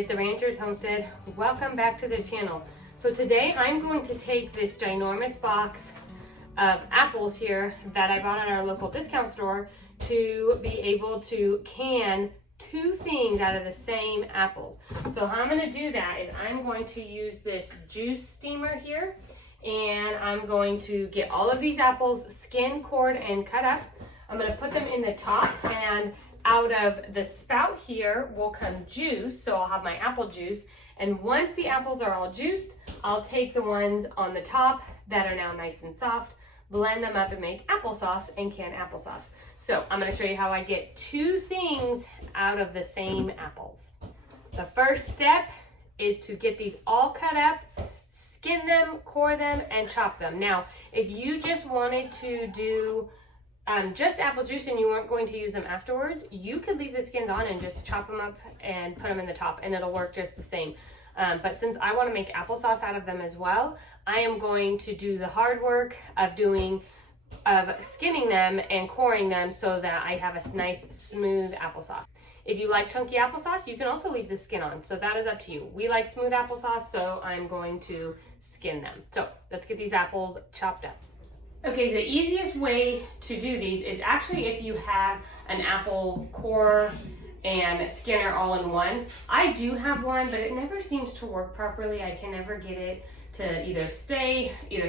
with the Rancher's Homestead. Welcome back to the channel. So today I'm going to take this ginormous box of apples here that I bought at our local discount store to be able to can two things out of the same apples. So how I'm going to do that is I'm going to use this juice steamer here, and I'm going to get all of these apples skinned, cored, and cut up. I'm going to put them in the top, and out of the spout here will come juice, so I'll have my apple juice. And once the apples are all juiced, I'll take the ones on the top that are now nice and soft, blend them up and make applesauce and can applesauce. So I'm going to show you how I get two things out of the same apples. The first step is to get these all cut up, skin them, core them, and chop them. Now, if you just wanted to do just apple juice and you weren't going to use them afterwards, you could leave the skins on and just chop them up and put them in the top, and it'll work just the same. But since I want to make applesauce out of them as well, I am going to do the hard work of skinning them and coring them so that I have a nice smooth applesauce. If you like chunky applesauce, you can also leave the skin on, so that is up to you. We like smooth applesauce, so I'm going to skin them. So let's get these apples chopped up. Okay, the easiest way to do these is actually if you have an apple core and skinner all in one. I do have one, but it never seems to work properly. I can never get it to either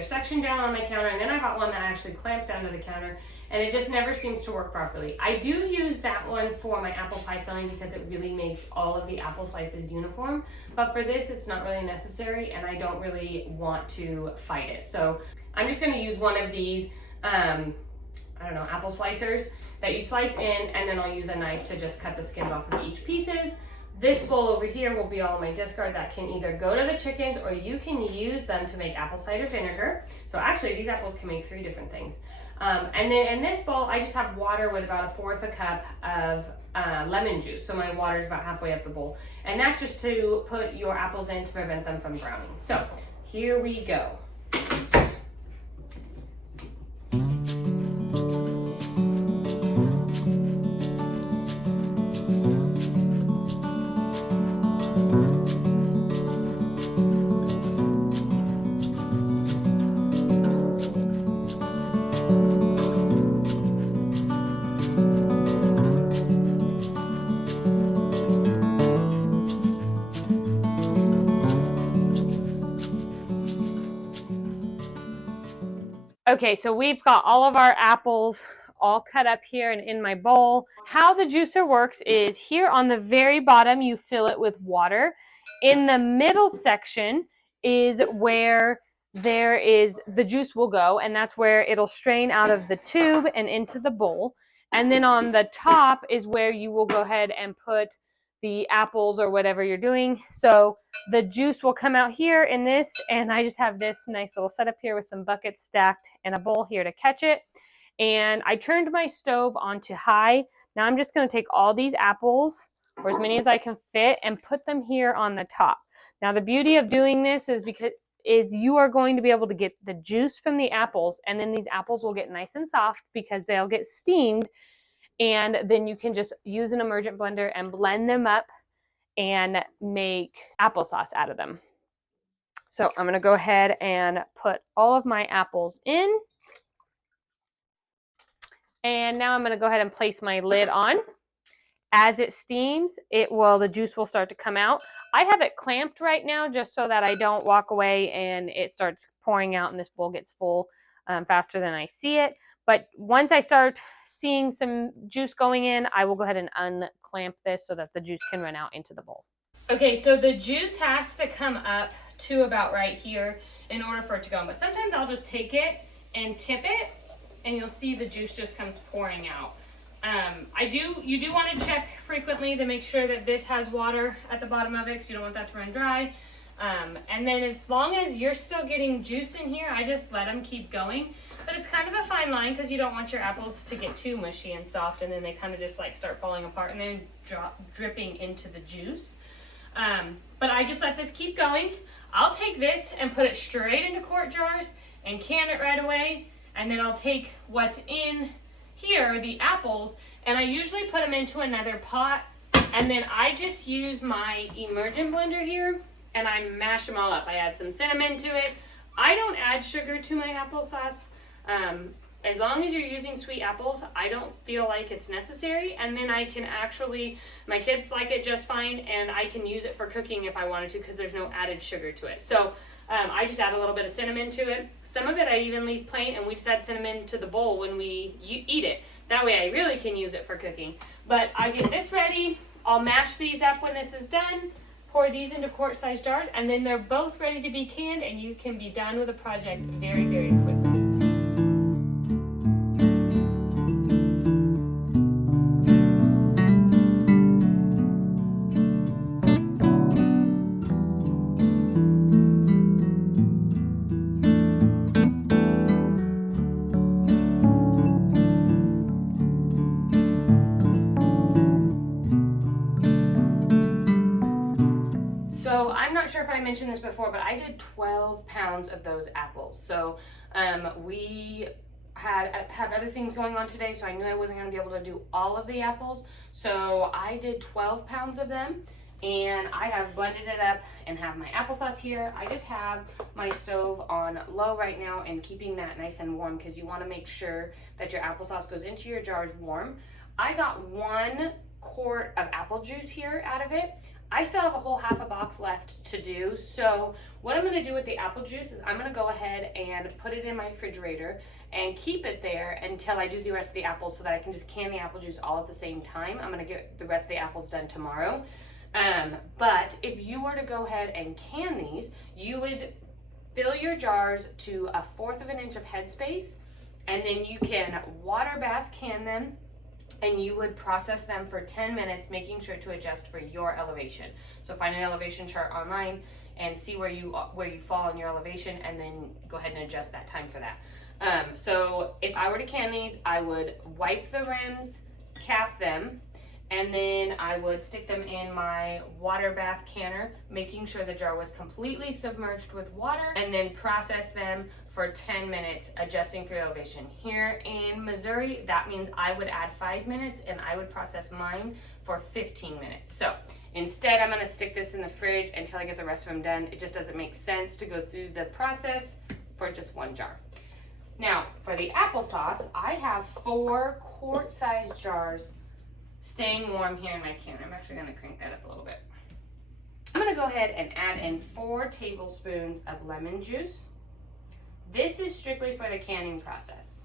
section down on my counter, and then I got one that actually clamps down to the counter, and it just never seems to work properly. I do use that one for my apple pie filling because it really makes all of the apple slices uniform, but for this it's not really necessary, and I don't really want to fight it. So I'm just going to use one of these, apple slicers that you slice in, and then I'll use a knife to just cut the skins off of each pieces. This bowl over here will be all my discard that can either go to the chickens or you can use them to make apple cider vinegar. So actually these apples can make 3 different things. And then in this bowl, I just have water with about 1/4 cup of lemon juice. So my water is about halfway up the bowl. And that's just to put your apples in to prevent them from browning. So here we go. Okay, so we've got all of our apples all cut up here and in my bowl. How the juicer works is here on the very bottom, you fill it with water. In the middle section is where the juice will go, and that's where it'll strain out of the tube and into the bowl. And then on the top is where you will go ahead and put the apples or whatever you're doing. So the juice will come out here in this, and I just have this nice little setup here with some buckets stacked and a bowl here to catch it. And I turned my stove onto high. Now I'm just going to take all these apples, or as many as I can fit, and put them here on the top. Now the beauty of doing this is you are going to be able to get the juice from the apples, and then these apples will get nice and soft because they'll get steamed, and then you can just use an emergent blender and blend them up and make applesauce out of them. So I'm going to go ahead and put all of my apples in. And now I'm going to go ahead and place my lid on. As it steams, the juice will start to come out. I have it clamped right now just so that I don't walk away and it starts pouring out and this bowl gets full faster than I see it. But once I start seeing some juice going in, I will go ahead and unclamp this so that the juice can run out into the bowl. Okay, so the juice has to come up to about right here in order for it to go. But sometimes I'll just take it and tip it, and you'll see the juice just comes pouring out. You do want to check frequently to make sure that this has water at the bottom of it, because you don't want that to run dry. And then as long as you're still getting juice in here, I just let them keep going. But it's kind of a fine line because you don't want your apples to get too mushy and soft, and then they kind of just like start falling apart and then dripping into the juice. But I just let this keep going. I'll take this and put it straight into quart jars and can it right away. And then I'll take what's in here, the apples, and I usually put them into another pot And then I just use my immersion blender here and I mash them all up. I add some cinnamon to it. I don't add sugar to my applesauce. As long as you're using sweet apples, I don't feel like it's necessary. And then I can actually, my kids like it just fine, and I can use it for cooking if I wanted to because there's no added sugar to it. So I just add a little bit of cinnamon to it. Some of it I even leave plain, and we just add cinnamon to the bowl when we eat it. That way I really can use it for cooking. But I get this ready. I'll mash these up when this is done, pour these into quart-sized jars, and then they're both ready to be canned, and you can be done with a project very, very quickly. So I'm not sure if I mentioned this before, but I did 12 pounds of those apples. So we have other things going on today, so I knew I wasn't going to be able to do all of the apples. So I did 12 pounds of them, and I have blended it up and have my applesauce here. I just have my stove on low right now and keeping that nice and warm because you want to make sure that your applesauce goes into your jars warm. I got 1 quart of apple juice here out of it. I still have a whole half a box left to do. So what I'm gonna do with the apple juice is I'm gonna go ahead and put it in my refrigerator and keep it there until I do the rest of the apples so that I can just can the apple juice all at the same time. I'm gonna get the rest of the apples done tomorrow. But if you were to go ahead and can these, you would fill your jars to 1/4 of an inch of headspace, and then you can water bath can them, and you would process them for 10 minutes, making sure to adjust for your elevation. So find an elevation chart online and see where you fall in your elevation, and then go ahead and adjust that time for that. So if I were to can these, I would wipe the rims, cap them, and then I would stick them in my water bath canner, making sure the jar was completely submerged with water, and then process them for 10 minutes, adjusting for your elevation. Here in Missouri, that means I would add 5 minutes, and I would process mine for 15 minutes. So instead, I'm gonna stick this in the fridge until I get the rest of them done. It just doesn't make sense to go through the process for just 1 jar. Now, for the applesauce, I have 4 quart-sized jars staying warm here in my canner. I'm actually gonna crank that up a little bit. I'm gonna go ahead and add in 4 tablespoons of lemon juice. This is strictly for the canning process.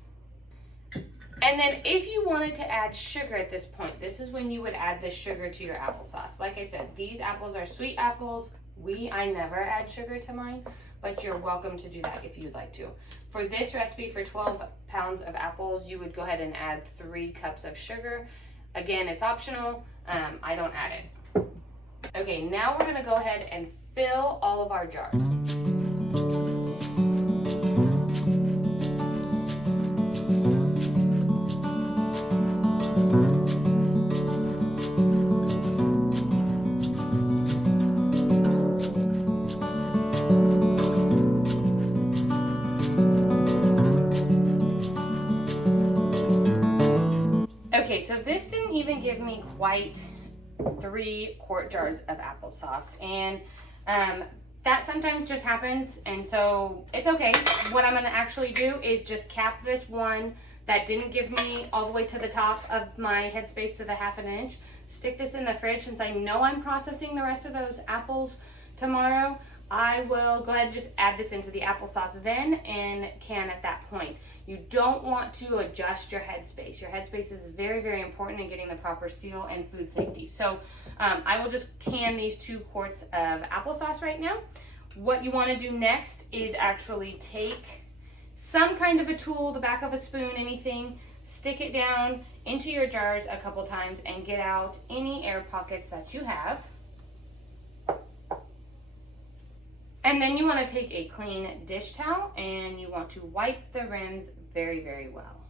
And then if you wanted to add sugar at this point, this is when you would add the sugar to your applesauce. Like I said, these apples are sweet apples. I never add sugar to mine, but you're welcome to do that if you'd like to. For this recipe, for 12 pounds of apples, you would go ahead and add 3 cups of sugar. Again, it's optional. I don't add it. Okay, now we're gonna go ahead and fill all of our jars. Okay, so this didn't even give me quite 3 quart jars of applesauce, and that sometimes just happens, and so it's okay. What I'm gonna actually do is just cap this one that didn't give me all the way to the top of my headspace to the 1/2 inch. Stick this in the fridge. Since I know I'm processing the rest of those apples tomorrow, I will go ahead and just add this into the applesauce then and can at that point. You don't want to adjust your headspace. Your headspace is very, very important in getting the proper seal and food safety. So I will just can these 2 quarts of applesauce right now. What you want to do next is actually take some kind of a tool, the back of a spoon, anything, stick it down into your jars a couple times and get out any air pockets that you have. And then you want to take a clean dish towel and you want to wipe the rims very, very well.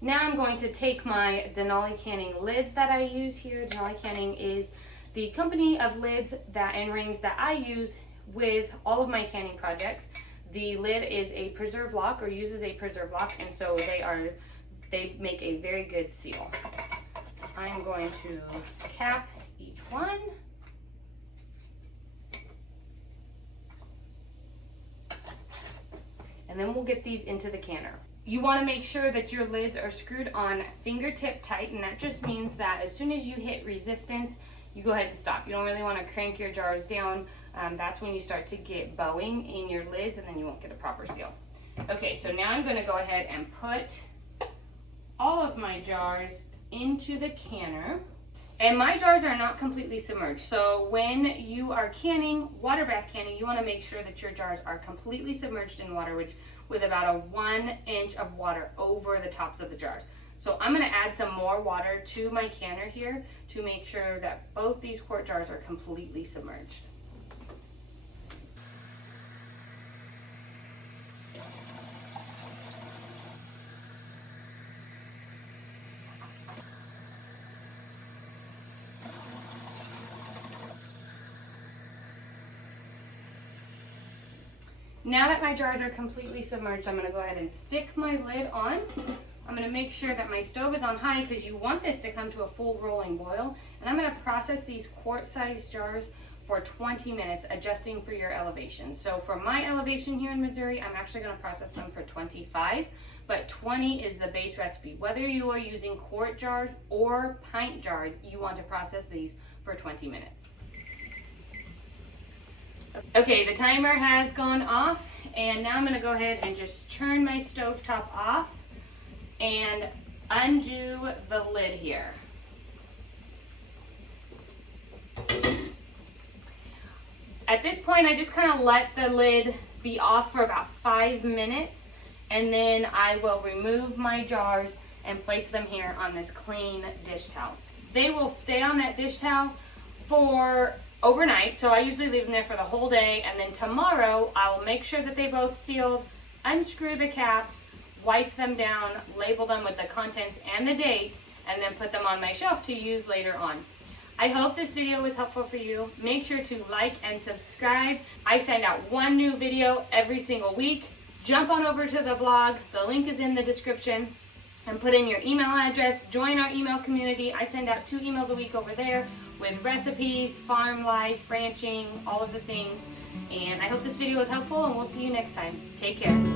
Now I'm going to take my Denali canning lids that I use here. Denali Canning is the company of lids and rings that I use with all of my canning projects. The lid is a preserve lock, or uses a preserve lock, and so they make a very good seal. I'm going to cap each one. And then we'll get these into the canner. You want to make sure that your lids are screwed on fingertip tight, and that just means that as soon as you hit resistance, you go ahead and stop. You don't really want to crank your jars down. That's when you start to get bowing in your lids, and then you won't get a proper seal. Okay, so now I'm going to go ahead and put all of my jars into the canner. And my jars are not completely submerged. So when you are canning, water bath canning, you want to make sure that your jars are completely submerged in water, with about a 1 inch of water over the tops of the jars. So I'm going to add some more water to my canner here to make sure that both these quart jars are completely submerged. Now that my jars are completely submerged, I'm going to go ahead and stick my lid on. I'm going to make sure that my stove is on high because you want this to come to a full rolling boil. And I'm going to process these quart-sized jars for 20 minutes, adjusting for your elevation. So for my elevation here in Missouri, I'm actually going to process them for 25, but 20 is the base recipe. Whether you are using quart jars or pint jars, you want to process these for 20 minutes. Okay, the timer has gone off, and now I'm going to go ahead and just turn my stovetop off and undo the lid here. At this point, I just kind of let the lid be off for about 5 minutes, and then I will remove my jars and place them here on this clean dish towel. They will stay on that dish towel for overnight, so I usually leave them there for the whole day, and then tomorrow I will make sure that they both sealed, unscrew the caps, wipe them down, label them with the contents and the date, and then put them on my shelf to use later on. I hope this video was helpful for you. Make sure to like and subscribe. I send out one new video every single week. Jump on over to the blog, the link is in the description, and put in your email address. Join our email community. I send out 2 emails a week over there with recipes, farm life, ranching, all of the things. And I hope this video was helpful, and we'll see you next time. Take care.